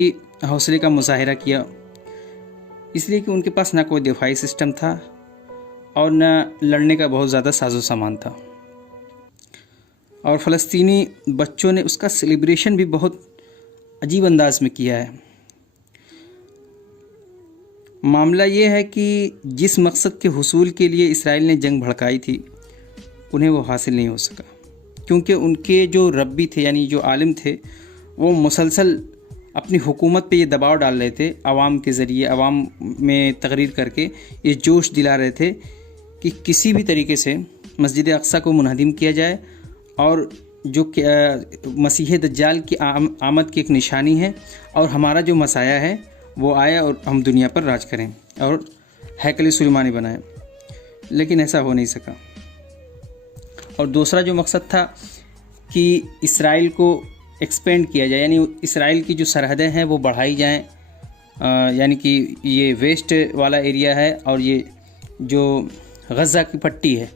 की हौसले का मुजाहिरा किया, इसलिए कि उनके पास ना कोई दिफाई सिस्टम था और न लड़ने का बहुत ज़्यादा साजो सामान था। और फ़लस्तीनी बच्चों ने उसका सेलिब्रेशन भी बहुत अजीब अंदाज में किया है। मामला ये है कि जिस मकसद के हुसूल के लिए इसराइल ने जंग भड़काई थी उन्हें वो हासिल नहीं हो सका, क्योंकि उनके जो रब्बी थे यानी जो आलिम थे वो मुसलसल अपनी हुकूमत पे ये दबाव डाल रहे थे, आवाम के ज़रिए आवाम में तकरीर करके ये जोश दिला रहे थे कि किसी भी तरीके से मस्जिद अक़सा को मुनहदिम किया जाए और जो मसीह दज्जाल की आमद की एक निशानी है और हमारा जो मसाया है वो आए और हम दुनिया पर राज करें और हैकल सुलेमानी बनाएं। लेकिन ऐसा हो नहीं सका। और दूसरा जो मकसद था कि इसराइल को एक्सपेंड किया जाए, यानी इसराइल की जो सरहदें हैं वो बढ़ाई जाएं, यानी कि ये वेस्ट वाला एरिया है और ये जो गज़ा की पट्टी है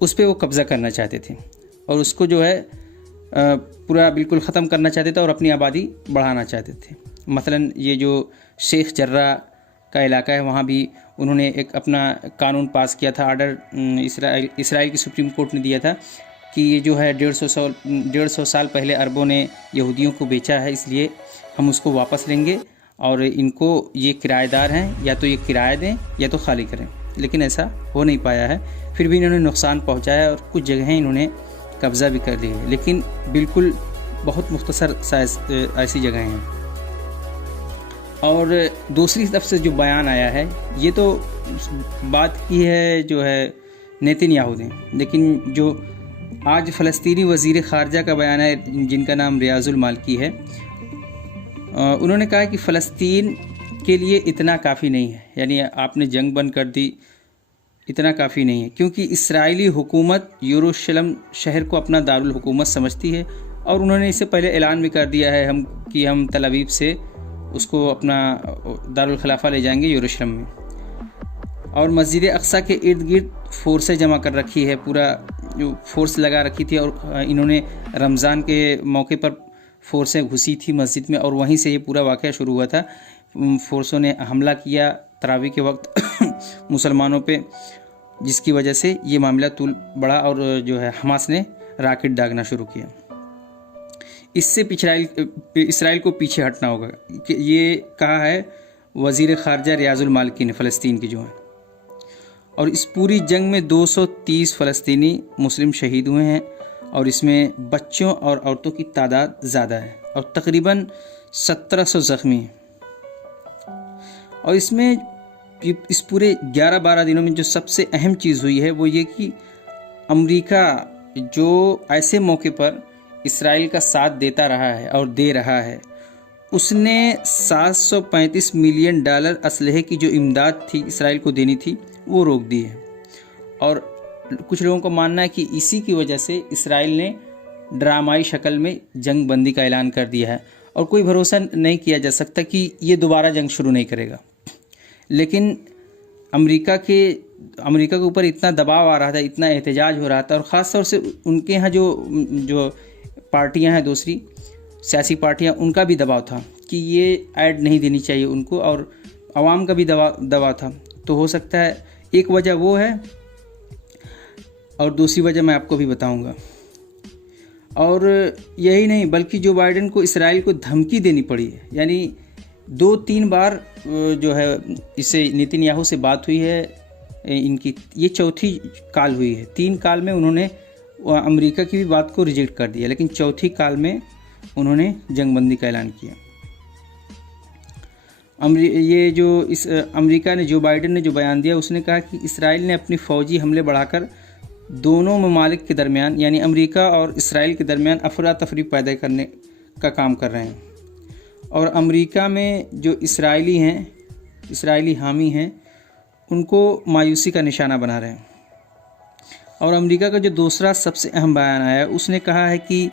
उस पर वो कब्ज़ा करना चाहते थे और उसको जो है पूरा बिल्कुल ख़त्म करना चाहते थे और अपनी आबादी बढ़ाना चाहते थे। मसलन ये जो शेख जर्रा का इलाका है वहाँ भी उन्होंने एक अपना कानून पास किया था, आर्डर इसराइल की सुप्रीम कोर्ट ने दिया था कि ये जो है 150 साल पहले अरबों ने यहूदियों को बेचा है, इसलिए हम उसको वापस लेंगे और इनको ये किराएदार हैं, या तो ये किराया दें या तो खाली करें। लेकिन ऐसा हो नहीं पाया है, फिर भी इन्होंने नुकसान पहुंचाया और कुछ जगहें इन्होंने कब्ज़ा भी कर ली है, लेकिन बिल्कुल बहुत मुख्तसर ऐसी जगहें हैं। और दूसरी तरफ से जो बयान आया है ये तो बात की है जो है नेतन्याहू ने, लेकिन जो आज फ़लस्तीनी वज़ीर ख़ारजा का बयान है जिनका नाम रियाजुल मालकी है, उन्होंने कहा कि फ़लस्तीन के लिए इतना काफ़ी नहीं है, यानी आपने जंग बंद कर दी इतना काफ़ी नहीं है, क्योंकि इसराइली हुकूमत यरूशलेम शहर को अपना दारुल हुकूमत समझती है और उन्होंने इससे पहले ऐलान भी कर दिया है हम तल अवीव से उसको अपना दारुल खिलाफा ले जाएंगे यरूशलेम में। और मस्जिद अक़सा के इर्द गिर्द फोर्सें जमा कर रखी है, पूरा जो फोर्स लगा रखी थी और इन्होंने रमज़ान के मौके पर फोर्सें घुसी थी मस्जिद में और वहीं से ये पूरा वाक़या शुरू हुआ था। फोर्सों ने हमला किया तरावी के वक्त मुसलमानों पे, जिसकी वजह से ये मामला तूल बढ़ा और जो है हमास ने राकेट दागना शुरू किया। इससे इसराइल को पीछे हटना होगा, ये कहा है वज़ीर ख़ारजा रियाजुल मालकी ने फ़लस्तीन की जो है। और इस पूरी जंग में 230 फ़लस्तीनी मुस्लिम शहीद हुए हैं और इसमें बच्चों और औरतों की तादाद ज़्यादा है और तकरीबन 1700 ज़ख्मी हैं। और इसमें इस पूरे 11-12 दिनों में जो सबसे अहम चीज़ हुई है वो ये कि अमेरिका जो ऐसे मौके पर इसराइल का साथ देता रहा है और दे रहा है, उसने $735 मिलियन असलहे की जो इमदाद थी इसराइल को देनी थी वो रोक दी है। और कुछ लोगों का मानना है कि इसी की वजह से इसराइल ने ड्रामाई शक्ल में जंग बंदी का ऐलान कर दिया है और कोई भरोसा नहीं किया जा सकता कि ये दोबारा जंग शुरू नहीं करेगा। लेकिन अमेरिका के ऊपर इतना दबाव आ रहा था, इतना एहतजाज हो रहा था और ख़ास तौर से उनके यहाँ जो पार्टियां हैं, दूसरी सियासी पार्टियां, उनका भी दबाव था कि ये ऐड नहीं देनी चाहिए उनको और आवाम का भी दबाव था। तो हो सकता है एक वजह वो है और दूसरी वजह मैं आपको भी बताऊंगा। और यही नहीं बल्कि जो बाइडेन को इसराइल को धमकी देनी पड़ी है, यानी 2-3 बार जो है इससे नेतन्याहू से बात हुई है, इनकी ये चौथी कॉल हुई है। 3 कॉल में उन्होंने अमेरिका की भी बात को रिजेक्ट कर दिया, लेकिन चौथी कॉल में उन्होंने जंगबंदी का ऐलान किया। ये जो इस अमेरिका ने, जो बाइडेन ने जो बयान दिया, उसने कहा कि इसराइल ने अपनी फ़ौजी हमले बढ़ाकर दोनों ममालिक के दरमियान यानी अमेरिका और इसराइल के दरमियान अफरा तफरी पैदा करने का काम कर रहे हैं। और अमेरिका में जो इसराइली हामी हैं उनको मायूसी का निशाना बना रहे हैं। और अमेरिका का जो दूसरा सबसे अहम बयान आया उसने कहा है कि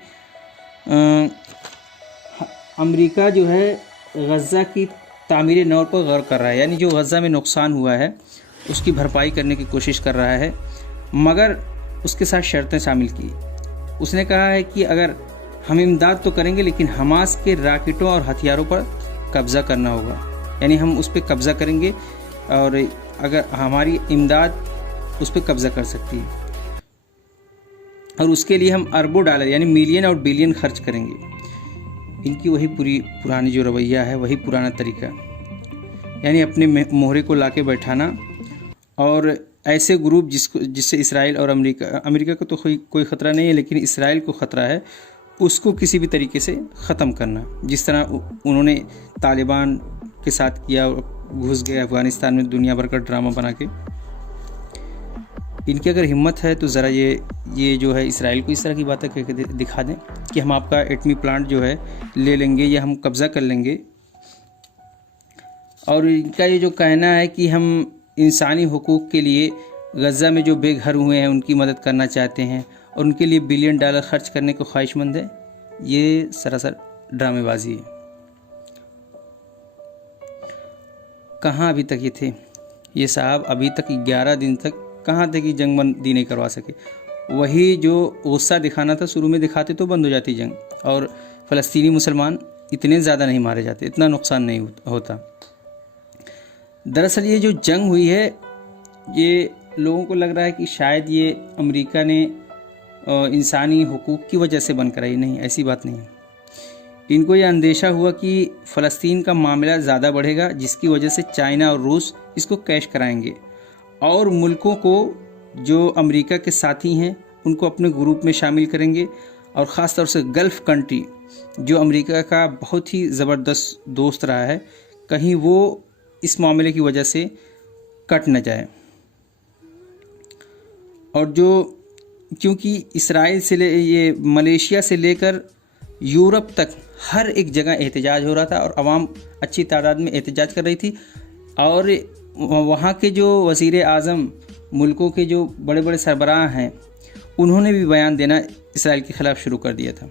अमेरिका जो है गज़ा की तामीर नौ पर गौर कर रहा है, यानी जो गज़ा में नुकसान हुआ है उसकी भरपाई करने की कोशिश कर रहा है, मगर उसके साथ शर्तें शामिल की। उसने कहा है कि अगर हम इमदाद तो करेंगे लेकिन हमास के राकेटों और हथियारों पर कब्ज़ा करना होगा, यानी हम उस पर कब्ज़ा करेंगे और अगर हमारी इमदाद उस पर कब्ज़ा कर सकती है, और उसके लिए हम अरबों डॉलर यानी मिलियन और बिलियन खर्च करेंगे। इनकी वही पुरानी जो रवैया है, वही पुराना तरीका, यानी अपने मोहरे को लाके बैठाना, और ऐसे ग्रुप जिससे इसराइल और अमेरिका को तो कोई ख़तरा नहीं है, लेकिन इसराइल को ख़तरा है, उसको किसी भी तरीके से ख़त्म करना। जिस तरह उन्होंने तालिबान के साथ किया, घुस गए अफ़गानिस्तान में दुनिया भर का ड्रामा बना के। इनकी अगर हिम्मत है तो ज़रा ये जो है इसराइल को इस तरह की बातें कह के दिखा दें कि हम आपका एटमी प्लांट जो है ले लेंगे या हम कब्ज़ा कर लेंगे। और इनका ये जो कहना है कि हम इंसानी हुकूक़ के लिए गज़ा में जो बेघर हुए हैं उनकी मदद करना चाहते हैं और उनके लिए बिलियन डॉलर खर्च करने को ख्वाहिशमंद है, ये सरासर ड्रामेबाजी है। कहाँ अभी तक ये थे ये साहब? अभी तक 11 दिन तक कहाँ थे कि जंग बंदी नहीं करवा सके। वही जो गुस्सा दिखाना था शुरू में दिखाते तो बंद हो जाती जंग, और फ़लस्तीनी मुसलमान इतने ज़्यादा नहीं मारे जाते, इतना नुकसान नहीं होता। दरअसल ये जो जंग हुई है, ये लोगों को लग रहा है कि शायद ये अमेरिका ने इंसानी हुकूक की वजह से बंद कराई। नहीं, ऐसी बात नहीं। इनको ये अंदेशा हुआ कि फ़लस्तीन का मामला ज़्यादा बढ़ेगा, जिसकी वजह से चाइना और रूस इसको कैश कराएंगे, और मुल्कों को जो अमेरिका के साथी हैं उनको अपने ग्रुप में शामिल करेंगे, और ख़ास तौर से गल्फ़ कंट्री जो अमेरिका का बहुत ही ज़बरदस्त दोस्त रहा है, कहीं वो इस मामले की वजह से कट न जाए। और जो क्योंकि इसराइल से ये मलेशिया से लेकर यूरोप तक हर एक जगह एहतजाज हो रहा था और आवाम अच्छी तादाद में एहतजाज कर रही थी, और वहाँ के जो वज़ीर आज़म, मुल्कों के जो बड़े बड़े सरबराह हैं, उन्होंने भी बयान देना इसराइल के ख़िलाफ़ शुरू कर दिया था।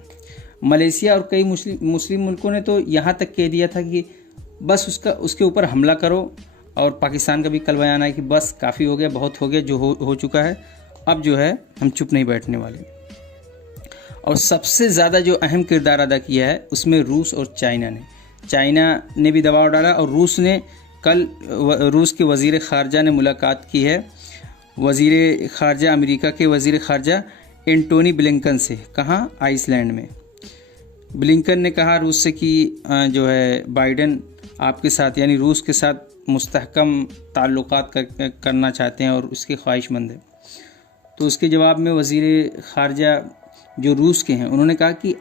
मलेशिया और कई मुस्लिम मुल्कों ने तो यहाँ तक कह दिया था कि बस उसके ऊपर हमला करो, और पाकिस्तान का भी कल बयान आया कि बस काफ़ी हो गया, बहुत हो गया, जो हो चुका है, अब जो है हम चुप नहीं बैठने वाले। और सबसे ज़्यादा जो अहम किरदार अदा किया है उसमें रूस और चाइना ने भी दबाव डाला, और रूस ने कल रूस के वज़ीर ख़ारजा ने मुलाकात की है वज़ीर ख़ारजा अमेरिका के वज़ीर ख़ारजा एंटोनी ब्लिंकन से। कहाँ? आइसलैंड में। ब्लिंकन ने कहा रूस से कि जो है बाइडन आपके साथ यानी रूस के साथ मुस्तहकम ताल्लुकात करना चाहते हैं और उसके ख्वाहिशमंद है। तो उसके जवाब में वज़ीर ख़ारजा जो रूस के हैं उन्होंने कहा कि